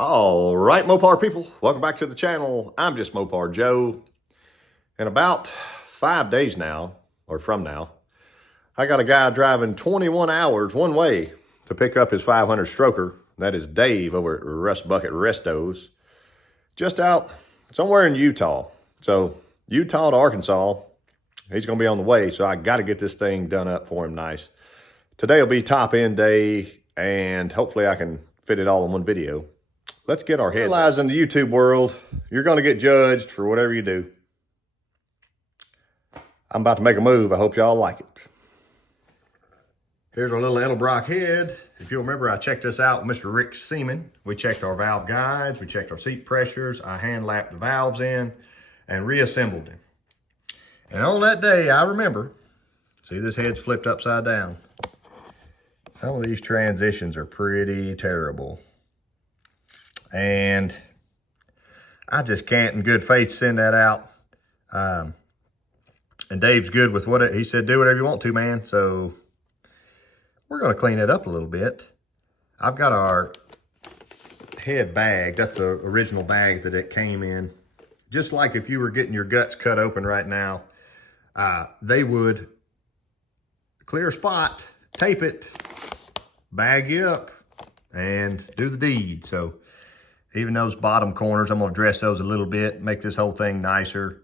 All right, Mopar people, welcome back to the channel. I'm just Mopar Joe. In about 5 days now, or from now, I got a guy driving 21 hours one way to pick up his 500 stroker. That is Dave over at Rust Bucket Restos, just out somewhere in Utah. So Utah to Arkansas, he's gonna be on the way, so I gotta get this thing done up for him nice. Today will be top end day, and hopefully I can fit it all in one video. Let's get our head. Realize in the YouTube world, you're going to get judged for whatever you do. I'm about to make a move. I hope y'all like it. Here's our little Edelbrock head. If you'll remember, I checked this out with Mr. Rick Seaman. We checked our valve guides. We checked our seat pressures. I hand lapped the valves in and reassembled them. And on that day, I remember, see this head's flipped upside down. Some of these transitions are pretty terrible. And I just can't in good faith send that out. And Dave's good with what he said, do whatever you want to, man. So we're going to clean it up a little bit. I've got our head bag. That's the original bag that it came in. Just like if you were getting your guts cut open right now, they would clear a spot, tape it, bag you up, and do the deed. So even those bottom corners, I'm gonna dress those a little bit, make this whole thing nicer.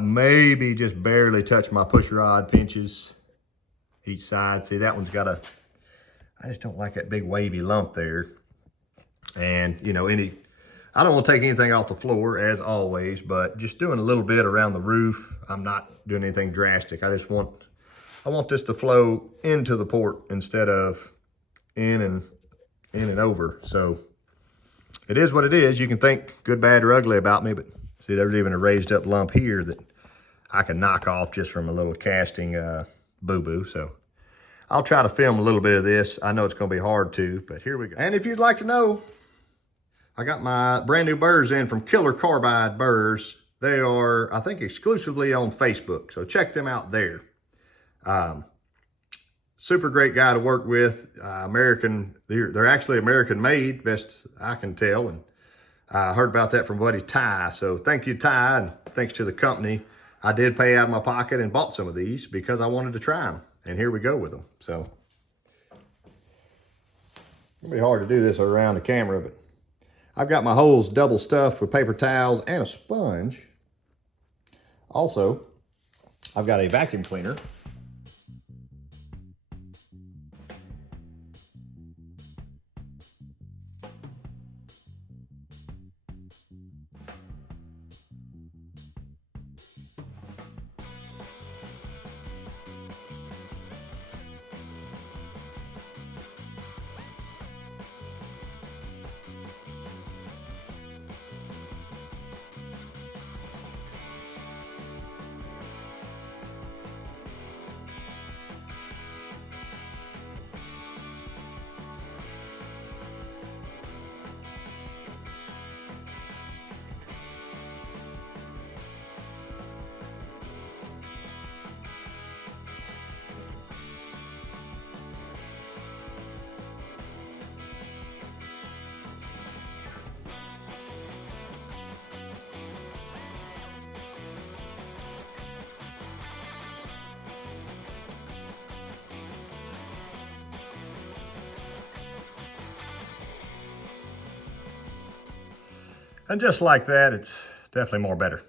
Maybe just barely touch my push rod pinches each side. See, that one's got I just don't like that big wavy lump there. And you know, I don't want to take anything off the floor as always, but just doing a little bit around the roof. I'm not doing anything drastic. I want this to flow into the port instead of in and over. So it is what it is. You can think good, bad, or ugly about me, but see, there's even a raised up lump here that I can knock off just from a little casting boo-boo. So I'll try to film a little bit of this. I know it's gonna be hard to, but here we go. And if you'd like to know, I got my brand new burrs in from Killer Carbide Burrs. They are, I think, exclusively on Facebook, so check them out there. Super great guy to work with. They're actually American made, best I can tell. And I heard about that from buddy Ty. So thank you, Ty, and thanks to the company. I did pay out of my pocket and bought some of these because I wanted to try them. And here we go with them. So it'll be hard to do this around the camera, but I've got my holes double stuffed with paper towels and a sponge. Also, I've got a vacuum cleaner. And just like that, it's definitely more better.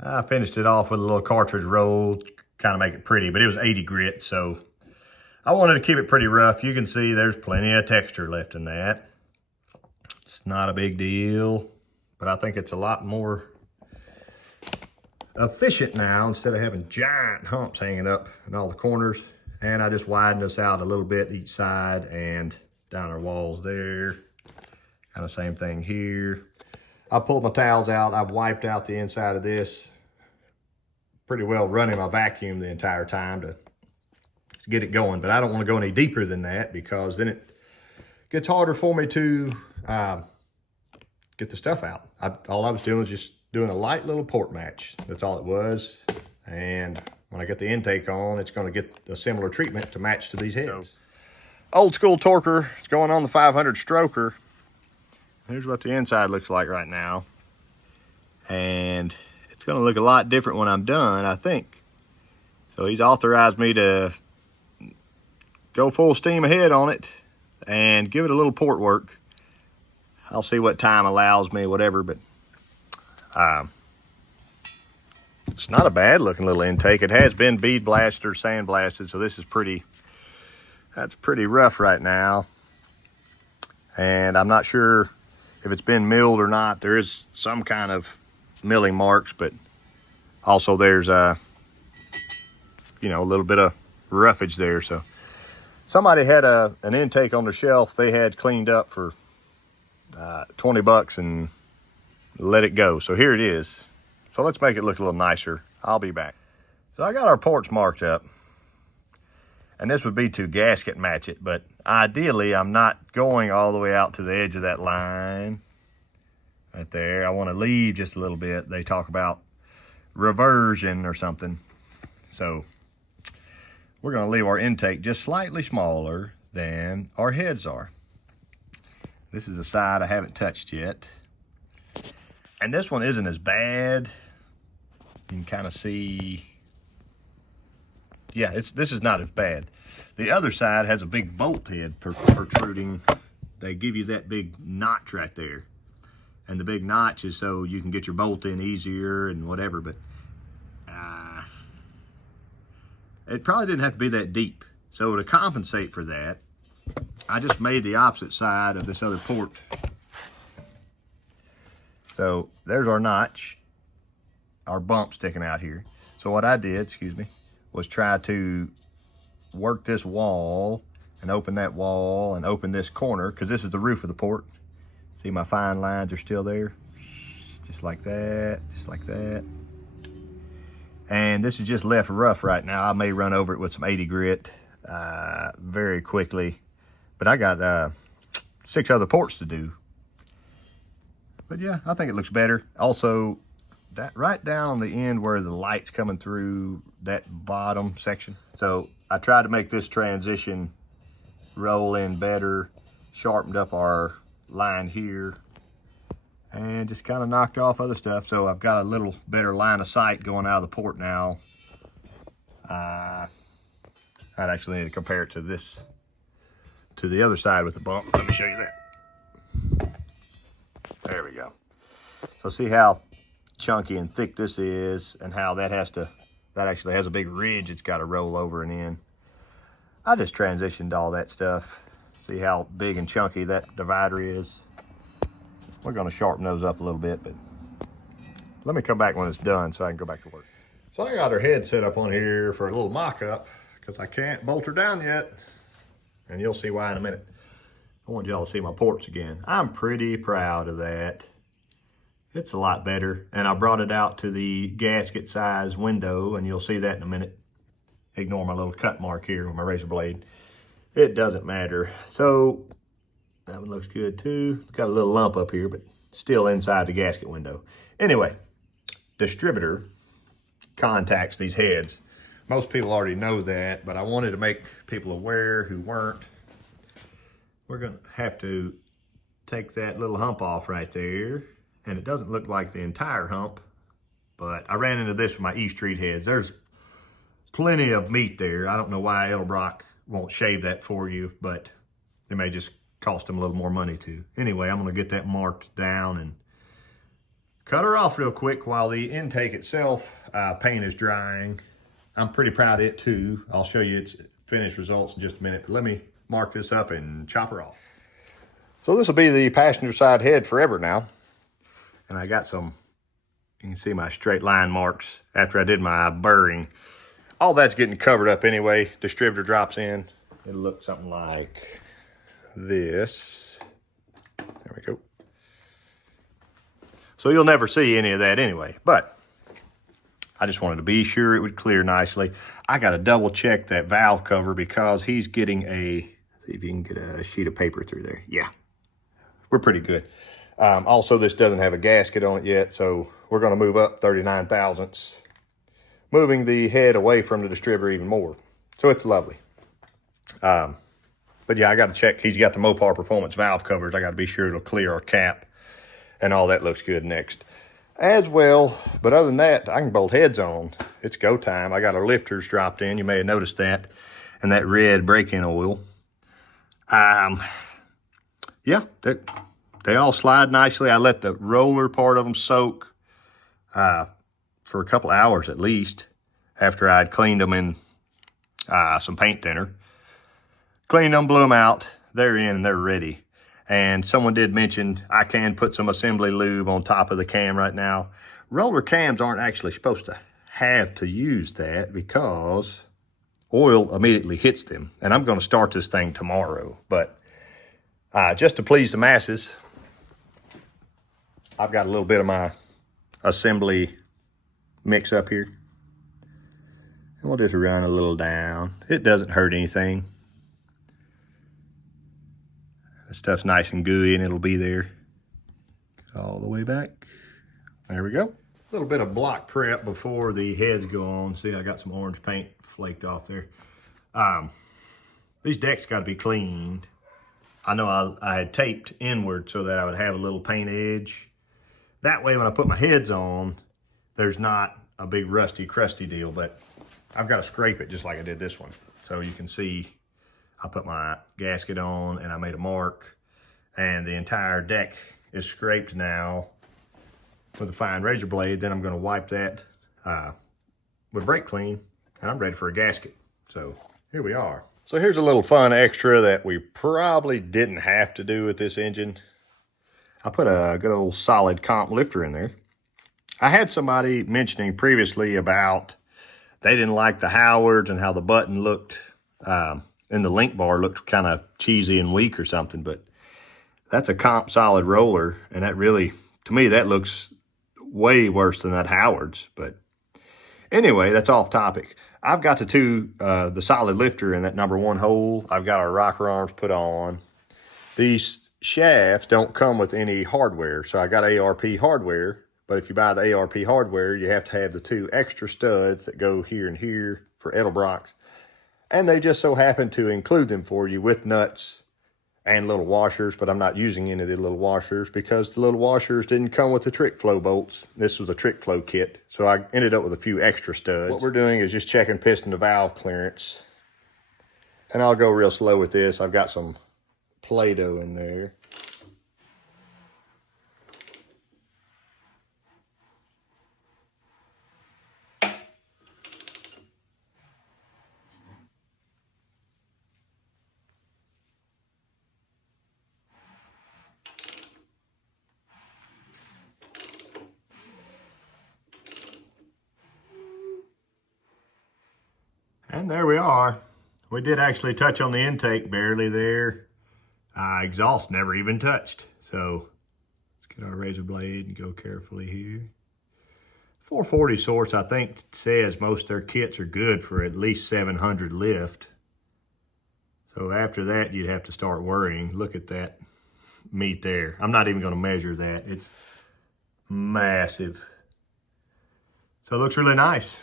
I finished it off with a little cartridge roll, kind of make it pretty, but it was 80 grit, so I wanted to keep it pretty rough. You can see there's plenty of texture left in that. It's not a big deal, but I think it's a lot more efficient now instead of having giant humps hanging up in all the corners. And I just widened this out a little bit each side and down our walls there. Kind of same thing here. I pulled my towels out. I've wiped out the inside of this. Pretty well running my vacuum the entire time to get it going, but I don't want to go any deeper than that because then it gets harder for me to get the stuff out. All I was doing was just doing a light little port match. That's all it was. And when I get the intake on, it's going to get a similar treatment to match to these heads. So old school torquer. It's going on the 500 stroker. Here's what the inside looks like right now. And it's gonna look a lot different when I'm done, I think. So he's authorized me to go full steam ahead on it and give it a little port work. I'll see what time allows me, whatever, but it's not a bad looking little intake. It has been bead blasted or sand blasted, so this is that's pretty rough right now. And I'm not sure if it's been milled or not. There is some kind of milling marks, but also there's a little bit of roughage there. So somebody had an intake on the shelf they had cleaned up for $20 and let it go. So here it is. So let's make it look a little nicer. I'll be back. So I got our ports marked up, and this would be to gasket match it, but ideally I'm not going all the way out to the edge of that line right there. I want to leave just a little bit. They talk about reversion or something. So we're going to leave our intake just slightly smaller than our heads are. This is the side I haven't touched yet. And this one isn't as bad. You can kind of see, yeah, this is not as bad. The other side has a big bolt head protruding. They give you that big notch right there. And the big notch is so you can get your bolt in easier and whatever, but it probably didn't have to be that deep. So to compensate for that, I just made the opposite side of this other port. So there's our notch, our bump sticking out here. So what I did, was try to work this wall and open that wall and open this corner, because this is the roof of the port. See, my fine lines are still there. Just like that, just like that. And this is just left rough right now. I may run over it with some 80 grit very quickly. But I got 6 other ports to do. But yeah, I think it looks better. Also, that right down on the end where the light's coming through that bottom section. So I tried to make this transition roll in better, sharpened up our line here, and just kind of knocked off other stuff. So I've got a little better line of sight going out of the port now. I'd actually need to compare it to this, to the other side with the bump. Let me show you that. There we go. So see how chunky and thick this is, and how that actually has a big ridge it's got to roll over and in. I just transitioned all that stuff. See how big and chunky that divider is. We're going to sharpen those up a little bit, but let me come back when it's done so I can go back to work. So I got her head set up on here for a little mock-up because I can't bolt her down yet, and you'll see why in a minute. I want y'all to see my ports again. I'm pretty proud of that. It's a lot better, and I brought it out to the gasket size window, and you'll see that in a minute. Ignore my little cut mark here with my razor blade. It doesn't matter. So that one looks good too. Got a little lump up here, but still inside the gasket window. Anyway, Distributor contacts these heads. Most people already know that, but I wanted to make people aware who weren't. We're gonna have to take that little hump off right there. And it doesn't look like the entire hump, but I ran into this with my E Street heads. There's plenty of meat there. I don't know why Edelbrock won't shave that for you, but it may just cost them a little more money too. Anyway, I'm gonna get that marked down and cut her off real quick while the intake itself paint is drying. I'm pretty proud of it too. I'll show you its finished results in just a minute, but let me mark this up and chop her off. So this will be the passenger side head forever now. And I got some, you can see my straight line marks after I did my burring. All that's getting covered up anyway. Distributor drops in. It'll look something like this. There we go. So you'll never see any of that anyway, but I just wanted to be sure it would clear nicely. I got to double check that valve cover because he's getting see if you can get a sheet of paper through there. Yeah, we're pretty good. Also, this doesn't have a gasket on it yet, so we're going to move up 39 thousandths, moving the head away from the distributor even more. So it's lovely. But But yeah, I got to check. He's got the Mopar Performance valve covers. I got to be sure it'll clear our cap, and all that looks good next as well. But other than that, I can bolt heads on. It's go time. I got our lifters dropped in. You may have noticed that. And that red brake-in oil. Yeah, they all slide nicely. I let the roller part of them soak for a couple hours at least after I'd cleaned them in some paint thinner. Cleaned them, blew them out. They're in and they're ready. And someone did mention I can put some assembly lube on top of the cam right now. Roller cams aren't actually supposed to have to use that because oil immediately hits them. And I'm going to start this thing tomorrow. But just to please the masses, I've got a little bit of my assembly mix up here. And we'll just run a little down. It doesn't hurt anything. The stuff's nice and gooey and it'll be there. Get all the way back. There we go. A little bit of block prep before the heads go on. See, I got some orange paint flaked off there. These decks got to be cleaned. I know I had taped inward so that I would have a little paint edge. That way when I put my heads on, there's not a big rusty, crusty deal, but I've got to scrape it just like I did this one. So you can see I put my gasket on and I made a mark, and the entire deck is scraped now with a fine razor blade. Then I'm going to wipe that with brake clean, and I'm ready for a gasket. So here we are. So here's a little fun extra that we probably didn't have to do with this engine. I put a good old solid comp lifter in there. I had somebody mentioning previously about they didn't like the Howards and how the button looked and the link bar looked kind of cheesy and weak or something, but that's a comp solid roller, and that really, to me, that looks way worse than that Howard's. But anyway, that's off topic. I've got the solid lifter in that #1 hole. I've got our rocker arms put on. These shafts don't come with any hardware, so I got ARP hardware, but if you buy the ARP hardware, you have to have the 2 extra studs that go here and here for Edelbrocks. And they just so happen to include them for you with nuts and little washers, but I'm not using any of the little washers because the little washers didn't come with the trick flow bolts. This was a trick flow kit, so I ended up with a few extra studs. What we're doing is just checking piston to valve clearance. And I'll go real slow with this. I've got some Play-Doh in there. And there we are. We did actually touch on the intake barely there. Exhaust never even touched. So let's get our razor blade and go carefully here. 440 source, I think, says most of their kits are good for at least 700 lift. So after that, you'd have to start worrying. Look at that meat there. I'm not even going to measure that. It's massive. So it looks really nice.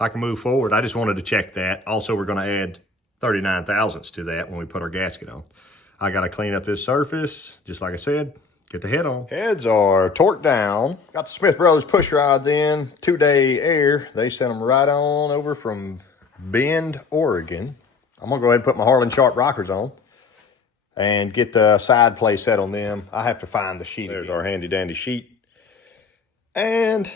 I can move forward. I just wanted to check that. Also, we're going to add 39 thousandths to that when we put our gasket on. I got to clean up this surface, just like I said, get the head on. Heads are torqued down. Got the Smith Brothers push rods in, 2-day air. They sent them right on over from Bend, Oregon. I'm going to go ahead and put my Harlan Sharp rockers on and get the side play set on them. I have to find the sheet. There's our handy dandy sheet. And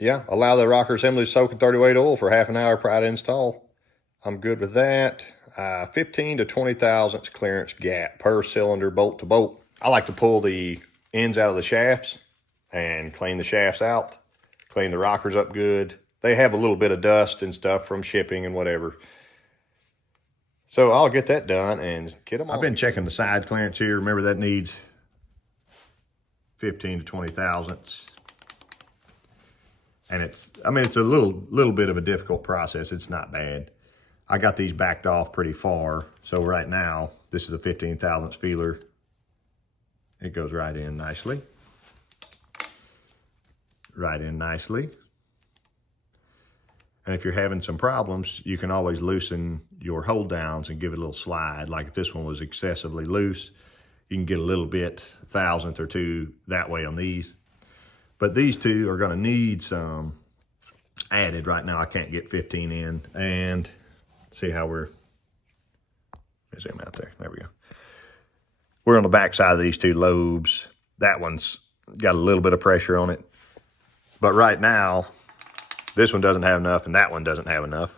yeah, allow the rocker assembly to soak in 30 weight oil for half an hour prior to install. I'm good with that. 15 to 20 thousandths clearance gap per cylinder, bolt to bolt. I like to pull the ends out of the shafts and clean the shafts out, clean the rockers up good. They have a little bit of dust and stuff from shipping and whatever. So I'll get that done and get them on. I've been checking the side clearance here. Remember, that needs 15 to 20 thousandths. And it's a little bit of a difficult process. It's not bad. I got these backed off pretty far. So right now, this is a 15 thousandths feeler. It goes right in nicely. Right in nicely. And if you're having some problems, you can always loosen your hold downs and give it a little slide. Like if this one was excessively loose, you can get a little bit, a thousandth or two that way on these. But these two are gonna need some added. Right now I can't get 15 in. And see how we're, let me zoom out there, there we go. We're on the back side of these two lobes. That one's got a little bit of pressure on it. But right now, this one doesn't have enough and that one doesn't have enough.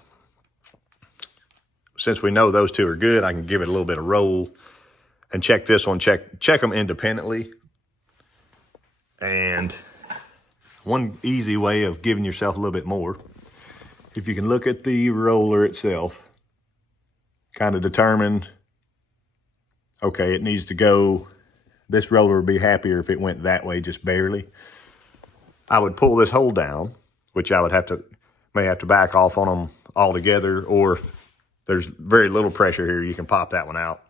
Since we know those two are good, I can give it a little bit of roll and check this one, check them independently. And one easy way of giving yourself a little bit more, if you can look at the roller itself, kind of determine, okay, it needs to go, this roller would be happier if it went that way just barely. I would pull this hole down, which I would may have to back off on them altogether, or if there's very little pressure here, you can pop that one out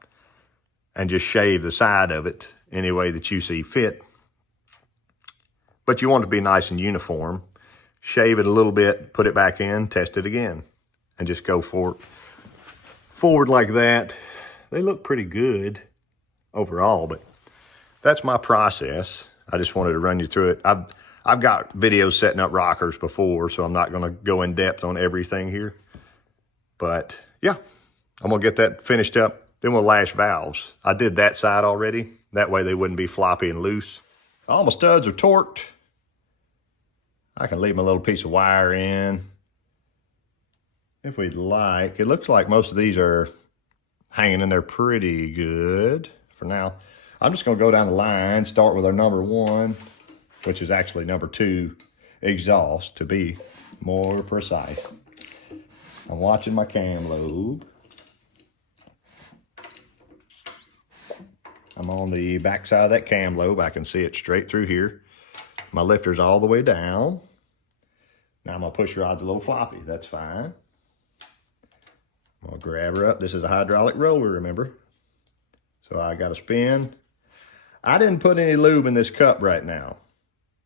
and just shave the side of it any way that you see fit. But you want it to be nice and uniform. Shave it a little bit, put it back in, test it again, and just go forward like that. They look pretty good overall, but that's my process. I just wanted to run you through it. I've got videos setting up rockers before, so I'm not gonna go in depth on everything here. But yeah, I'm gonna get that finished up. Then we'll lash valves. I did that side already. That way they wouldn't be floppy and loose. All my studs are torqued. I can leave my little piece of wire in if we'd like. It looks like most of these are hanging in there pretty good for now. I'm just gonna go down the line, start with our number 1, which is actually number 2 exhaust to be more precise. I'm watching my cam lobe. I'm on the back side of that cam lobe. I can see it straight through here. My lifter's all the way down. Now my push rod's a little floppy, that's fine. I'm gonna grab her up. This is a hydraulic roller, remember? So I got a spin. I didn't put any lube in this cup right now.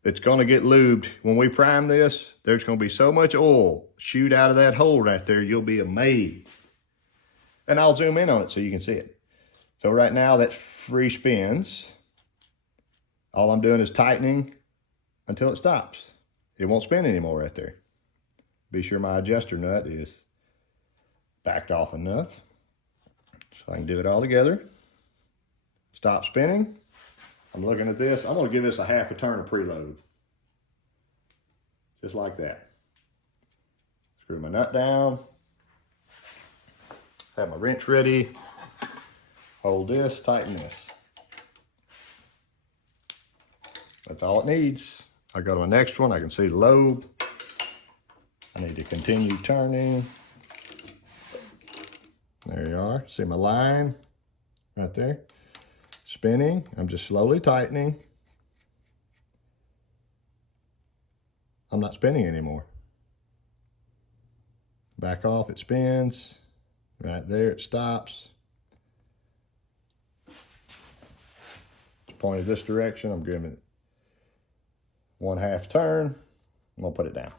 It's gonna get lubed. When we prime this, there's gonna be so much oil shoot out of that hole right there, you'll be amazed. And I'll zoom in on it so you can see it. So right now that's free spins. All I'm doing is tightening until it stops. It won't spin anymore right there. Be sure my adjuster nut is backed off enough so I can do it all together. Stop spinning. I'm looking at this. I'm gonna give this a half a turn of preload. Just like that. Screw my nut down. Have my wrench ready. Hold this, tighten this. That's all it needs. I go to my next one, I can see the lobe. I need to continue turning. There you are, see my line right there. Spinning, I'm just slowly tightening. I'm not spinning anymore. Back off, it spins. Right there, it stops. It's pointed this direction, I'm giving it 1/2 turn. I'm gonna put it down.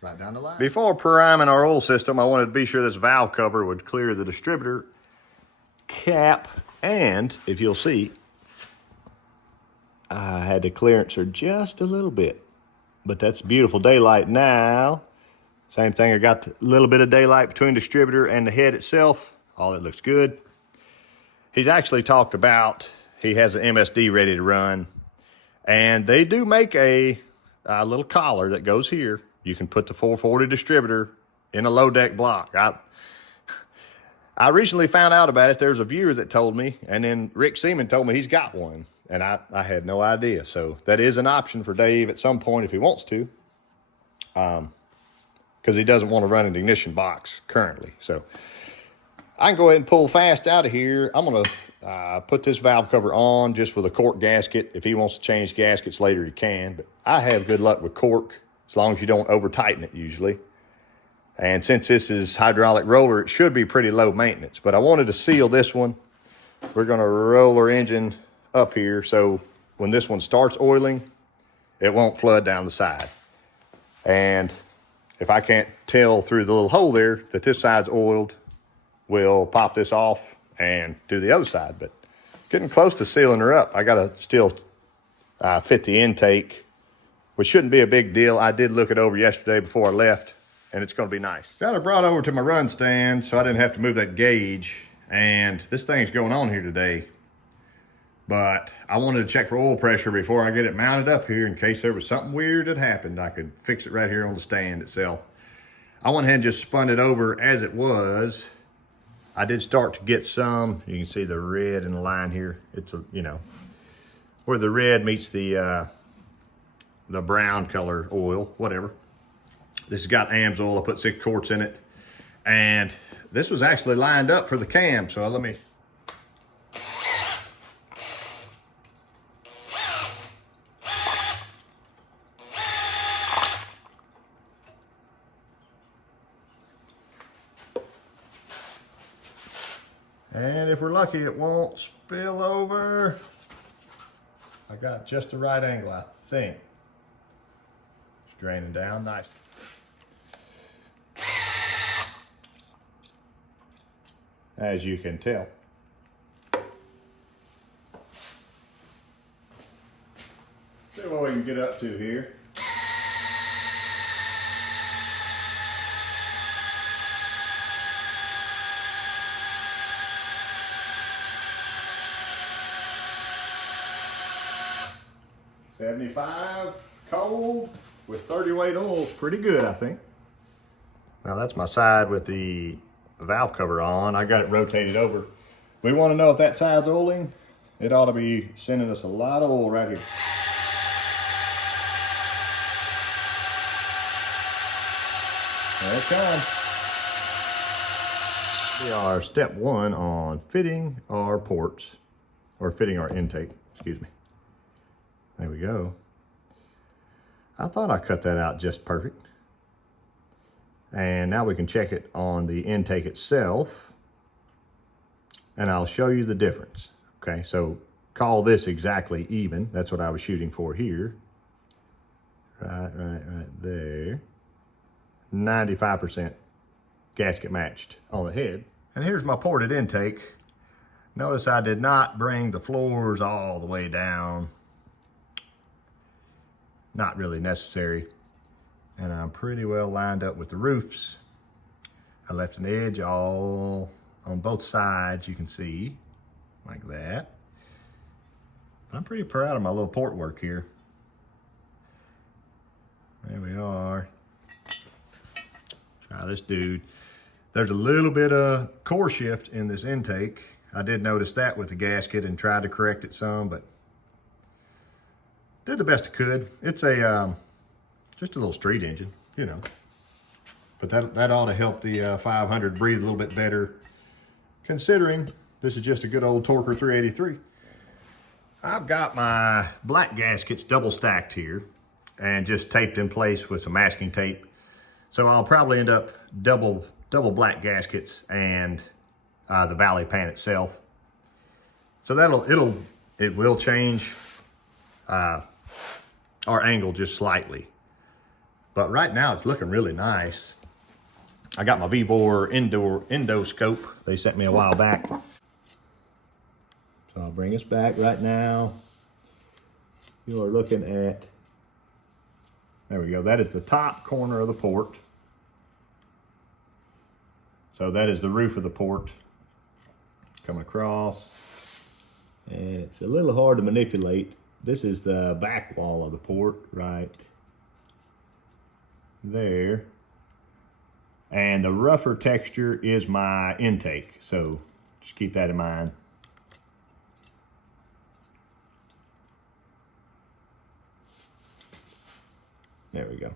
Right down the line. Before priming our oil system, I wanted to be sure this valve cover would clear the distributor cap. And if you'll see, I had to clearance her just a little bit, but that's beautiful daylight now. Same thing, I got a little bit of daylight between distributor and the head itself. All that looks good. He's actually talked about, he has an MSD ready to run, and they do make a little collar that goes here. You can put the 440 distributor in a low deck block. I recently found out about it. There's a viewer that told me, and then Rick Seaman told me he's got one, and I had no idea. So that is an option for Dave at some point if he wants to. Because he doesn't want to run an ignition box currently. So I can go ahead and pull fast out of here. I'm going to put this valve cover on just with a cork gasket. If he wants to change gaskets later, he can. But I have good luck with cork as long as you don't over tighten it usually. And since this is hydraulic roller, it should be pretty low maintenance. But I wanted to seal this one we're gonna roll our engine up here so when this one starts oiling, it won't flood down the side. And if I can't tell through the little hole there that this side's oiled, we'll pop this off and do the other side. But getting close to sealing her up. I gotta still fit the intake, which shouldn't be a big deal. I did look it over yesterday before I left, and it's gonna be nice. Got it brought over to my run stand so I didn't have to move that gauge. And this thing's going on here today. But I wanted to check for oil pressure before I get it mounted up here in case there was something weird that happened. I could fix it right here on the stand itself. I went ahead and just spun it over as it was. I did start to get some, you can see the red in the line here. It's, you know, where the red meets the brown color oil, whatever. This has got AMS oil. I put 6 quarts in it. And this was actually lined up for the cam. So let me, and if we're lucky, it won't spill over. I got just the right angle, I think. It's draining down nice. As you can tell. See what we can get up to here. $75 cold with 30 weight oil is pretty good, I think. Now that's my side with the valve cover on. I got it rotated over. We want to know if that side's oiling. It ought to be sending us a lot of oil right here. There it comes. We are step 1 on fitting our ports, or fitting our intake, excuse me. There we go. I thought I cut that out just perfect. And now we can check it on the intake itself. And I'll show you the difference. Okay, so call this exactly even. That's what I was shooting for here. Right there. 95% gasket matched on the head. And here's my ported intake. Notice I did not bring the floors all the way down. Not really necessary. And I'm pretty well lined up with the roofs. I left an edge all on both sides, you can see, like that. But I'm pretty proud of my little port work here. There we are. Try this dude. There's a little bit of core shift in this intake. I did notice that with the gasket and tried to correct it some, but did the best I could. It's a just a little street engine, you know. But that ought to help the 500 breathe a little bit better, considering this is just a good old Torker 383. I've got my black gaskets double stacked here and just taped in place with some masking tape. So I'll probably end up double black gaskets and the valley pan itself. So it will change our angle just slightly. But right now it's looking really nice. I got my V-bore endoscope they sent me a while back. So I'll bring us back right now. You are looking at, there we go. That is the top corner of the port. So that is the roof of the port coming across. And it's a little hard to manipulate. This is the back wall of the port right there. And the rougher texture is my intake. So just keep that in mind. There we go.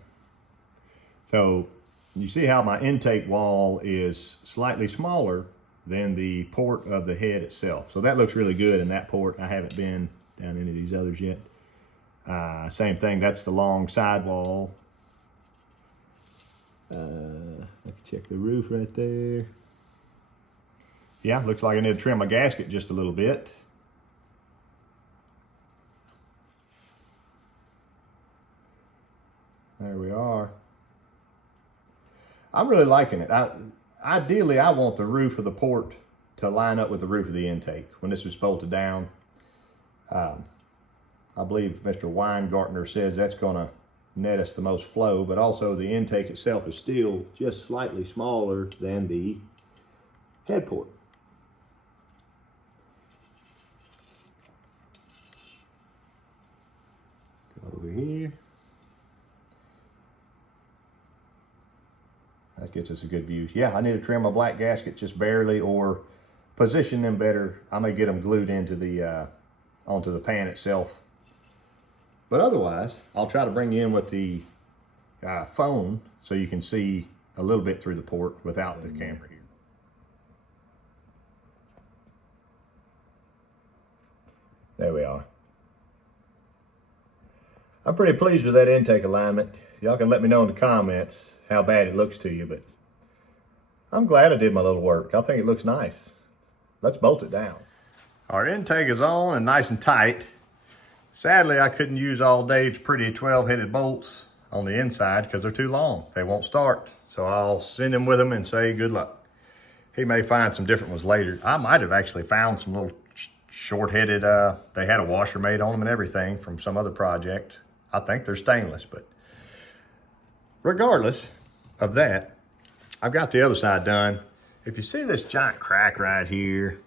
So you see how my intake wall is slightly smaller than the port of the head itself. So that looks really good in that port. I haven't been down any of these others yet. Same thing, that's the long sidewall. I can check the roof right there. Yeah, looks like I need to trim my gasket just a little bit. There we are. I'm really liking it. Ideally, I want the roof of the port to line up with the roof of the intake when this was bolted down. I believe Mr. Weingartner says that's going to net us the most flow, but also the intake itself is still just slightly smaller than the head port. Go over here. That gets us a good view. Yeah, I need to trim my black gasket just barely or position them better. I may get them glued into the onto the pan itself. But otherwise, I'll try to bring you in with the phone so you can see a little bit through the port without the camera here. There we are. I'm pretty pleased with that intake alignment. Y'all can let me know in the comments how bad it looks to you, but I'm glad I did my little work. I think it looks nice. Let's bolt it down. Our intake is on and nice and tight. Sadly, I couldn't use all Dave's pretty 12-headed bolts on the inside because they're too long. They won't start. So I'll send him with them and say good luck. He may find some different ones later. I might have actually found some little short-headed, they had a washer made on them and everything from some other project. I think they're stainless, but regardless of that, I've got the other side done. If you see this giant crack right here,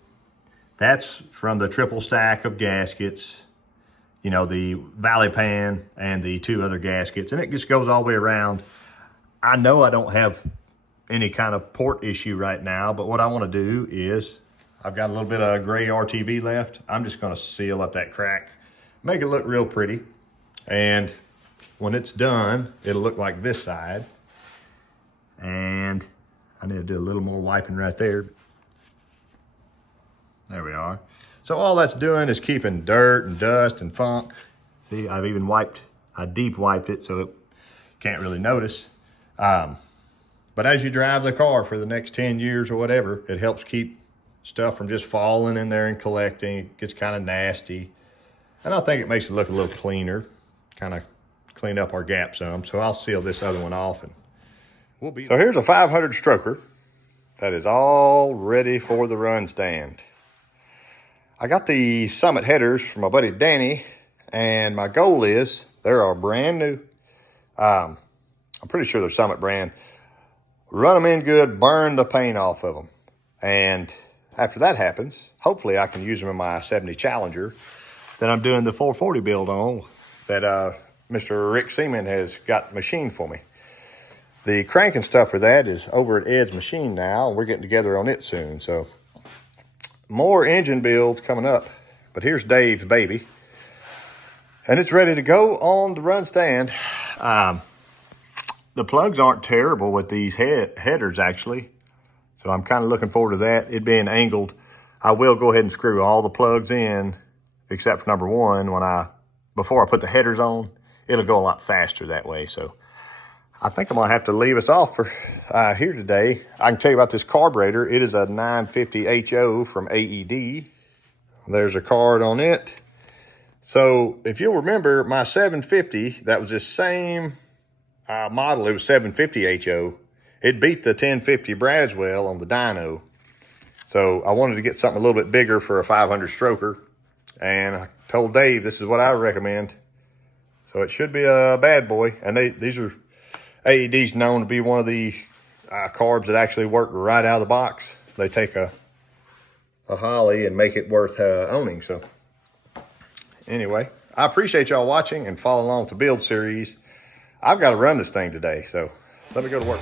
that's from the triple stack of gaskets, you know, the valley pan and the two other gaskets, and it just goes all the way around. I know I don't have any kind of port issue right now, but what I want to do is, I've got a little bit of gray RTV left. I'm just going to seal up that crack, make it look real pretty. And when it's done, it'll look like this side. And I need to do a little more wiping right there. There we are. So all that's doing is keeping dirt and dust and funk. See, I've even I deep wiped it so it can't really notice. But as you drive the car for the next 10 years or whatever, it helps keep stuff from just falling in there and collecting. It gets kind of nasty. And I think it makes it look a little cleaner, kind of clean up our gap some. So I'll seal this other one off and we'll be. So here's a 500 stroker that is all ready for the run stand. I got the Summit headers from my buddy Danny, and my goal is, they are brand new. I'm pretty sure they're Summit brand. Run them in good, burn the paint off of them. And after that happens, hopefully I can use them in my 70 Challenger that I'm doing the 440 build on that Mr. Rick Seaman has got machined for me. The cranking stuff for that is over at Ed's machine now, and we're getting together on it soon. So more engine builds coming up, but here's Dave's baby. And it's ready to go on the run stand. The plugs aren't terrible with these headers actually. So I'm kind of looking forward to that. It being angled, I will go ahead and screw all the plugs in except for number one. Before I put the headers on, it'll go a lot faster that way. So I think I'm gonna have to leave us off for here today. I can tell you about this carburetor. It is a 950 HO from AED. There's a card on it. So if you'll remember my 750, that was this same model. It was 750 HO. It beat the 1050 Braswell on the dyno. So I wanted to get something a little bit bigger for a 500 stroker. And I told Dave this is what I recommend. So it should be a bad boy. And these are AED's known to be one of the carbs that actually work right out of the box. They take a Holly and make it worth owning. So anyway, I appreciate y'all watching and following along with the build series. I've got to run this thing today, so let me go to work.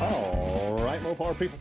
All right, Mopar people.